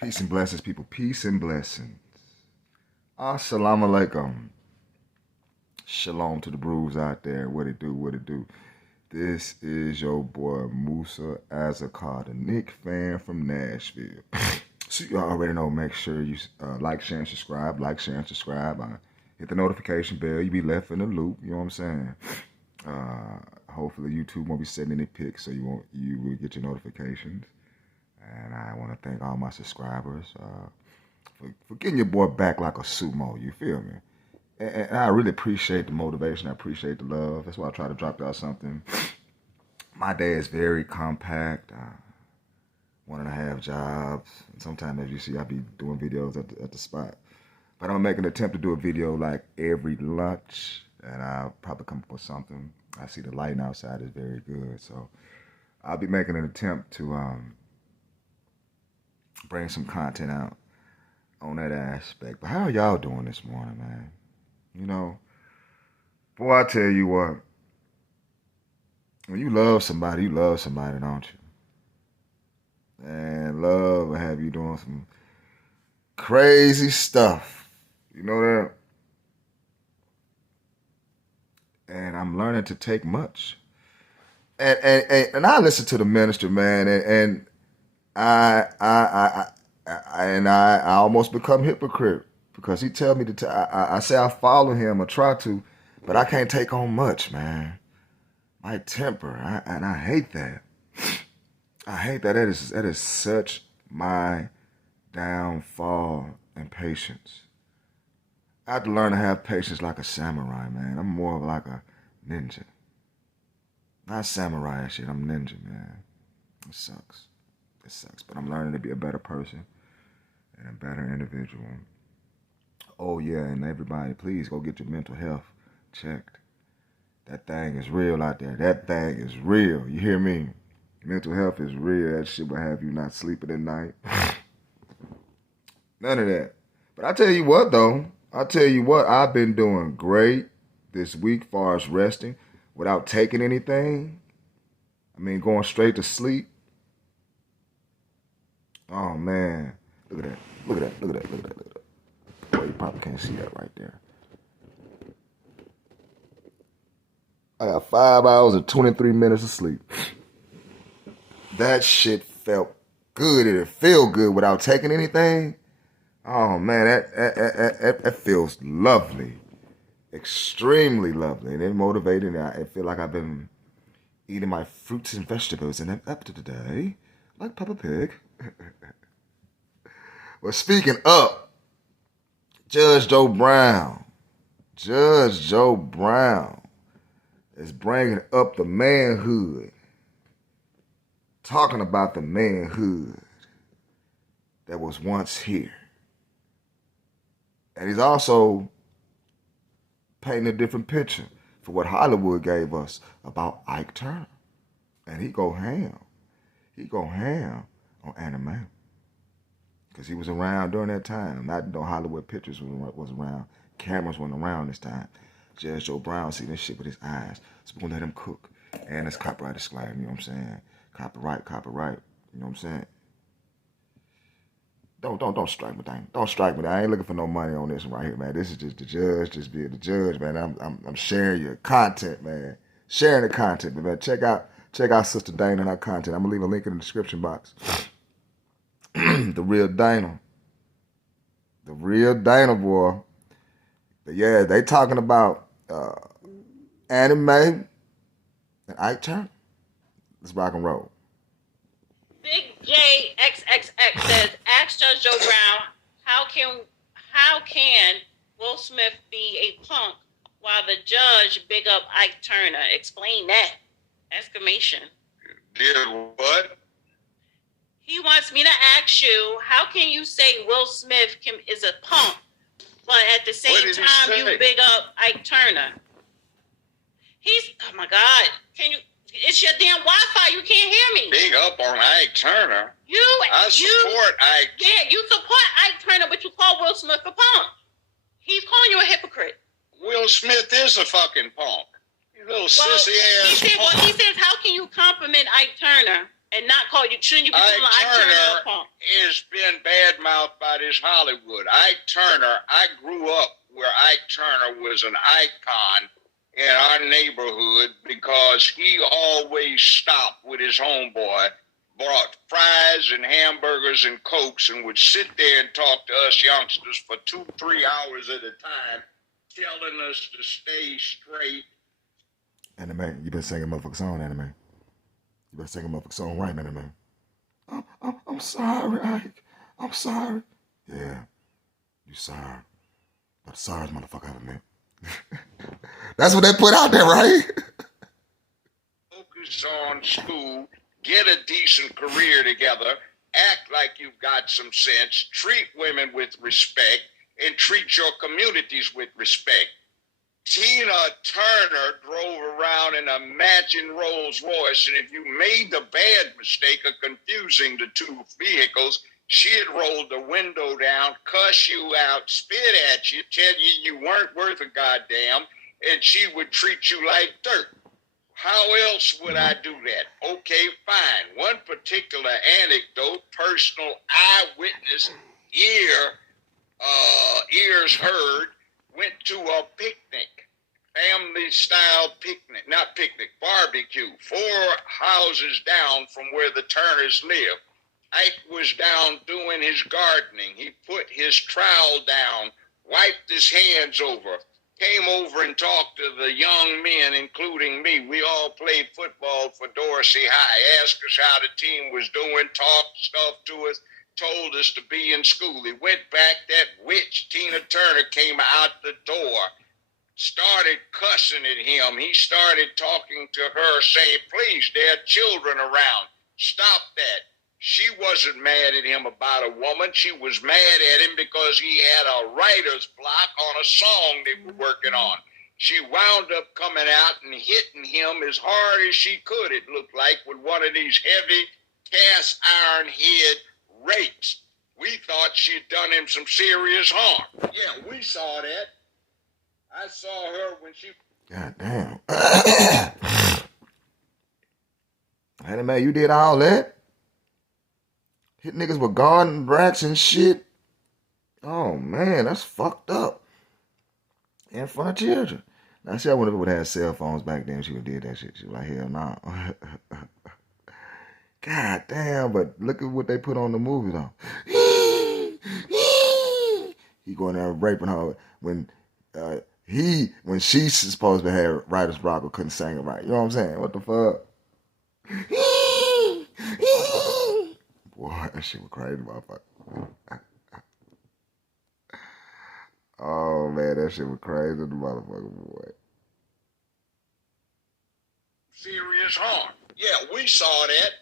Peace and blessings, people. Peace and blessings. Assalamu alaikum. Shalom to the brews out there. What it do, what it do. This is your boy Musa Azakar, the Knicks fan from Nashville. So you already know, make sure you like, share, and subscribe. Like, share, and subscribe. Hit the notification bell. You be left in the loop. You know what I'm saying? Hopefully YouTube won't be sending any pics, so you will get your notifications. And I want to thank all my subscribers for getting your boy back like a sumo. You feel me? And I really appreciate the motivation. I appreciate the love. That's why I try to drop out something. My day is very compact. 1.5 jobs. Sometimes, as you see, I be doing videos at the spot. But I'm going to make an attempt to do a video like every lunch. And I'll probably come up with something. I see the lighting outside is very good. So I'll be making an attempt to bring some content out on that aspect. But how are y'all doing this morning, man? You know, boy, I tell you what, when you love somebody, don't you? And love will have you doing some crazy stuff. You know that? And I'm learning to take much. And I listen to the minister, man, and I almost become hypocrite because he tell me I say I follow him or try to, but I can't take on much, man. My temper, and I hate that. I hate that. That is such my downfall and patience. I have to learn to have patience like a samurai, man. I'm more of like a ninja. Not samurai and shit. I'm ninja, man. It sucks. It sucks, but I'm learning to be a better person and a better individual. Oh yeah, and everybody, please go get your mental health checked. That thing is real out there. That thing is real. You hear me? Mental health is real. That shit will have you not sleeping at night. None of that. But I tell you what, though. I've been doing great this week as far as resting without taking anything. I mean, going straight to sleep. Oh, man. Look at that. Look at that. Look at that. Look at that. Look at that. Boy, you probably can't see that right there. I got 5 hours and 23 minutes of sleep. That shit felt good. It felt good without taking anything. Oh, man, that feels lovely. Extremely lovely. And it motivated me. I feel like I've been eating my fruits and vegetables and up to today, like Peppa Pig. Well, speaking up, Judge Joe Brown is bringing up the manhood, talking about the manhood that was once here. And he's also painting a different picture for what Hollywood gave us about Ike Turner. And he go ham. He go ham on anime. Because he was around during that time. Not no Hollywood pictures was around. Cameras weren't around this time. Judge Joe Brown see this shit with his eyes. So we're going to let him cook. And it's copyright disclaimer, you know what I'm saying? Copyright. You know what I'm saying? Don't strike me, dang. Don't strike me. I ain't looking for no money on this one right here, man. This is just the judge, just being the judge, man. I'm sharing your content, man. Sharing the content, man. Check out Sister Dana and her content. I'm gonna leave a link in the description box. The real Dana. The real Dana, boy. But yeah, they talking about anime and Ike Turner. Let's rock and roll. Big J XXX says, ask Judge Joe Brown, how can Will Smith be a punk while the judge big up Ike Turner? Explain that. Exclamation. Did what? He wants me to ask you, how can you say Will Smith is a punk, but at the same time you big up Ike Turner? Oh my God, it's your damn Wi-Fi. You can't hear me. Big up on Ike Turner. I support Ike. Yeah, you support Ike Turner, but you call Will Smith a punk. He's calling you a hypocrite. Will Smith is a fucking punk. You little sissy ass punk. He says, how can you compliment Ike Turner and not call you? Shouldn't you be calling Ike Turner a punk? Has been badmouthed by this Hollywood. Ike Turner, I grew up where Ike Turner was an icon in our neighborhood because he always stopped with his homeboy, brought fries and hamburgers and Cokes, and would sit there and talk to us youngsters for 2-3 hours at a time, telling us to stay straight. Anime, you been singing motherfucking song, Anime. You better sing a motherfucking song right, man. I'm sorry, Ike. I'm sorry. Yeah, you sorry. But sorry, motherfucker, out of me. That's what they put out there, right? Focus on school, get a decent career together, act like you've got some sense, treat women with respect, and treat your communities with respect. Tina Turner drove around in a matching Rolls Royce, and if you made the bad mistake of confusing the two vehicles, she'd roll the window down, cuss you out, spit at you, tell you you weren't worth a goddamn, and she would treat you like dirt. How else would I do that? Okay, fine. One particular anecdote, personal eyewitness, ears heard, went to a picnic. Family-style picnic, not picnic, barbecue, 4 houses down from where the Turners live. Ike was down doing his gardening. He put his trowel down, wiped his hands over, came over and talked to the young men, including me. We all played football for Dorsey High, asked us how the team was doing, talked stuff to us, told us to be in school. He went back, that witch Tina Turner came out the door, started cussing at him. He started talking to her, saying, please, there are children around. Stop that. She wasn't mad at him about a woman. She was mad at him because he had a writer's block on a song they were working on. She wound up coming out and hitting him as hard as she could, it looked like, with one of these heavy cast iron head rakes. We thought she'd done him some serious harm. Yeah, we saw that. I saw her when she... God damn. Hey, man, you did all that? Hit niggas with garden racks and shit? Oh, man, that's fucked up. In front of children. Now, see, I wonder if we would have cell phones back then, she would have did that shit. She was like, hell no. God damn, but look at what they put on the movie, though. He going there raping her when she's supposed to have writer's block or couldn't sing it right. You know what I'm saying? What the fuck? Boy, that shit was crazy, motherfucker. Oh, man, that shit was crazy, the motherfucker, boy. Serious harm. Yeah, we saw that.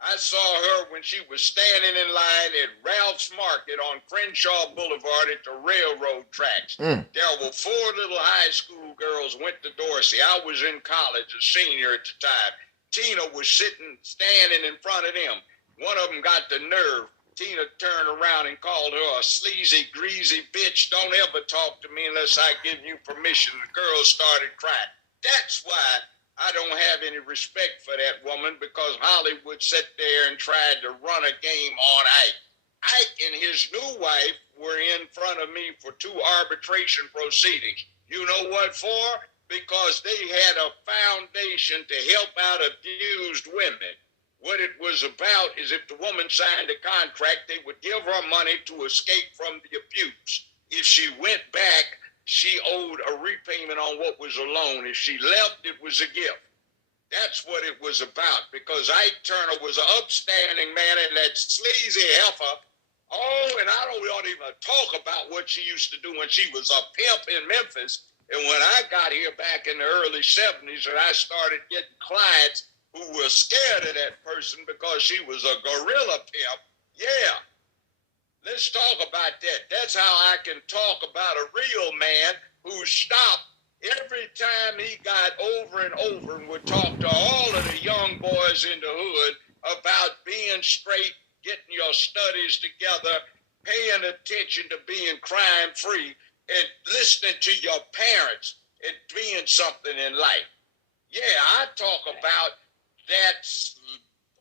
I saw her when she was standing in line at Ralph's Market on Crenshaw Boulevard at the railroad tracks. There were 4 little high school girls went to Dorsey. I was in college, a senior at the time. Tina was standing in front of them. One of them got the nerve. Tina turned around and called her a sleazy, greasy bitch. Don't ever talk to me unless I give you permission. The girls started crying. That's why I don't have any respect for that woman, because Hollywood sat there and tried to run a game on Ike. Ike and his new wife were in front of me for 2 arbitration proceedings. You know what for? Because they had a foundation to help out abused women. What it was about is if the woman signed a contract, they would give her money to escape from the abuse. If she went back, she owed a repayment on what was a loan. If she left, it was a gift. That's what it was about, because Ike Turner was an upstanding man, and that sleazy heifer. Oh, and I don't even talk about what she used to do when she was a pimp in Memphis. And when I got here back in the early 70s, and I started getting clients who were scared of that person because she was a gorilla pimp, yeah. Let's talk about that. That's how I can talk about a real man who stopped every time he got over and over and would talk to all of the young boys in the hood about being straight, getting your studies together, paying attention to being crime-free, and listening to your parents and being something in life. Yeah, I talk about that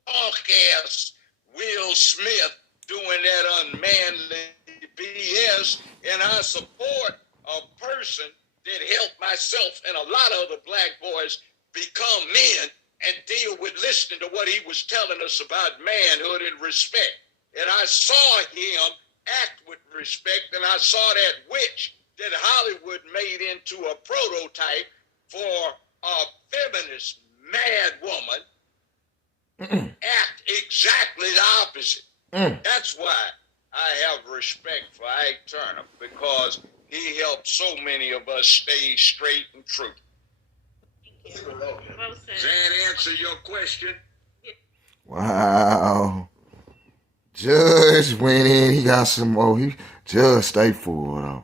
ass Will Smith doing that unmanly BS, and I support a person that helped myself and a lot of other black boys become men and deal with listening to what he was telling us about manhood and respect. And I saw him act with respect, and I saw that witch that Hollywood made into a prototype for a feminist mad woman act exactly the opposite. That's why I have respect for Ike Turner, because he helped so many of us stay straight and true. Does that answer your question? Wow. Judge went in. He got some more. Judge stay full though.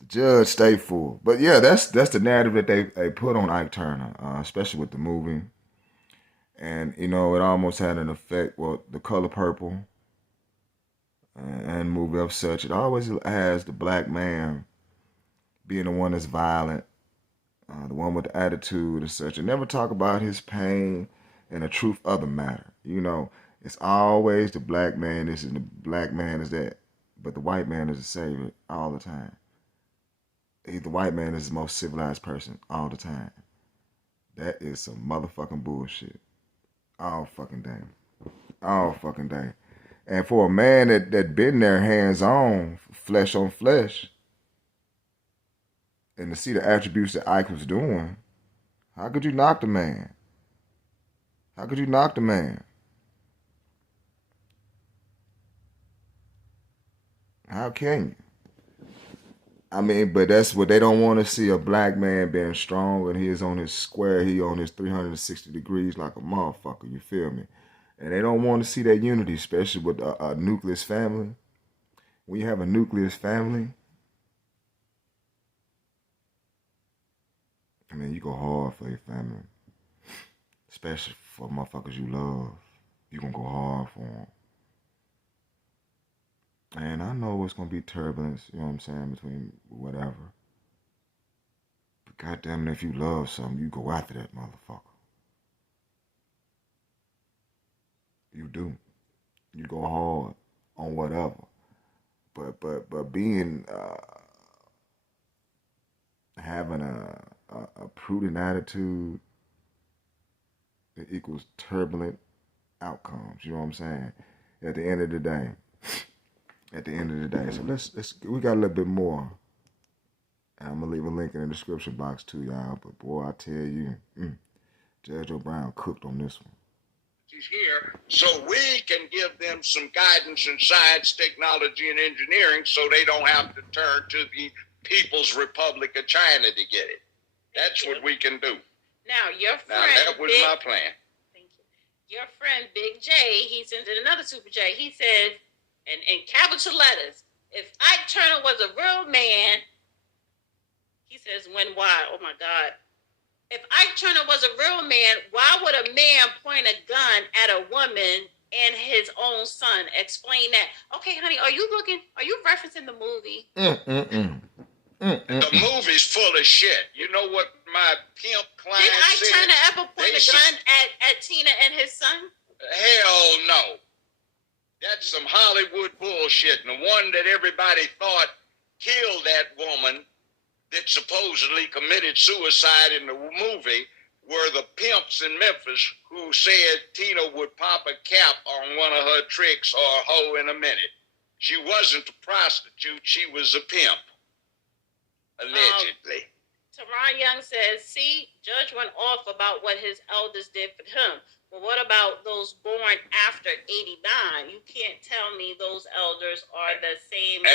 The judge stay full. But yeah, that's the narrative that they put on Ike Turner, especially with the movie. And you know, it almost had an effect. Well, The Color Purple and movie of such. It always has the black man being the one that's violent, the one with the attitude and such, and never talk about his pain and the truth of the matter. You know, it's always the black man this and the black man is that, but the white man is the savior all the time. The white man is the most civilized person all the time. That is some motherfucking bullshit. All fucking day. All fucking day. And for a man that been there hands on, flesh on flesh, and to see the attributes that Ike was doing, how could you knock the man? How could you knock the man? How can you? I mean, but that's what they don't want to see, a black man being strong, and he is on his square, he on his 360 degrees like a motherfucker, you feel me? And they don't want to see that unity, especially with a nucleus family. When you have a nucleus family, I mean, you go hard for your family, especially for motherfuckers you love. You gonna go hard for them. And I know it's gonna be turbulence, you know what I'm saying, between whatever. But goddamn it, if you love something, you go after that motherfucker. You do. You go hard on whatever. But being having a prudent attitude, it equals turbulent outcomes. You know what I'm saying? At the end of the day. At the end of the day. So let's we got a little bit more. And I'm gonna leave a link in the description box too, y'all. But boy, I tell you, Judge O'Brien cooked on this one. He's here so we can give them some guidance in science, technology, and engineering, so they don't have to turn to the People's Republic of China to get it. That's what we can do. Now, your friend... Now, that was my plan. Thank you. Your friend, Big J, he sent in another Super J. He says, in capital letters, if Ike Turner was a real man, he says, why? Oh, my God. If Ike Turner was a real man, why would a man point a gun at a woman and his own son? Explain that. Okay, honey, are you referencing the movie? The movie's full of shit. You know what my pimp client said? Did Ike Turner ever point a gun at Tina and his son? Hell no. That's some Hollywood bullshit. And the one that everybody thought killed that woman that supposedly committed suicide in the movie were the pimps in Memphis who said Tina would pop a cap on one of her tricks or a hoe in a minute. She wasn't a prostitute. She was a pimp. Allegedly. Teron Young says, see, Judge went off about what his elders did for him. But what about those born after 89? You can't tell me those elders are the same. 89,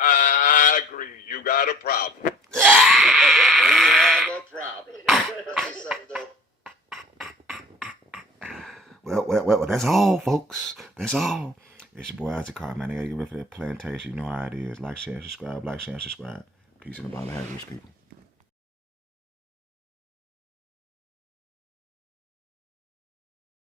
I agree. You got a problem. You have a problem. Well, that's all, folks. That's all. It's your boy Isaac Carr, man. I gotta get rid of that plantation. You know how it is. Like, share, subscribe. Like, share, subscribe. Peace and a bottle of haggis, people.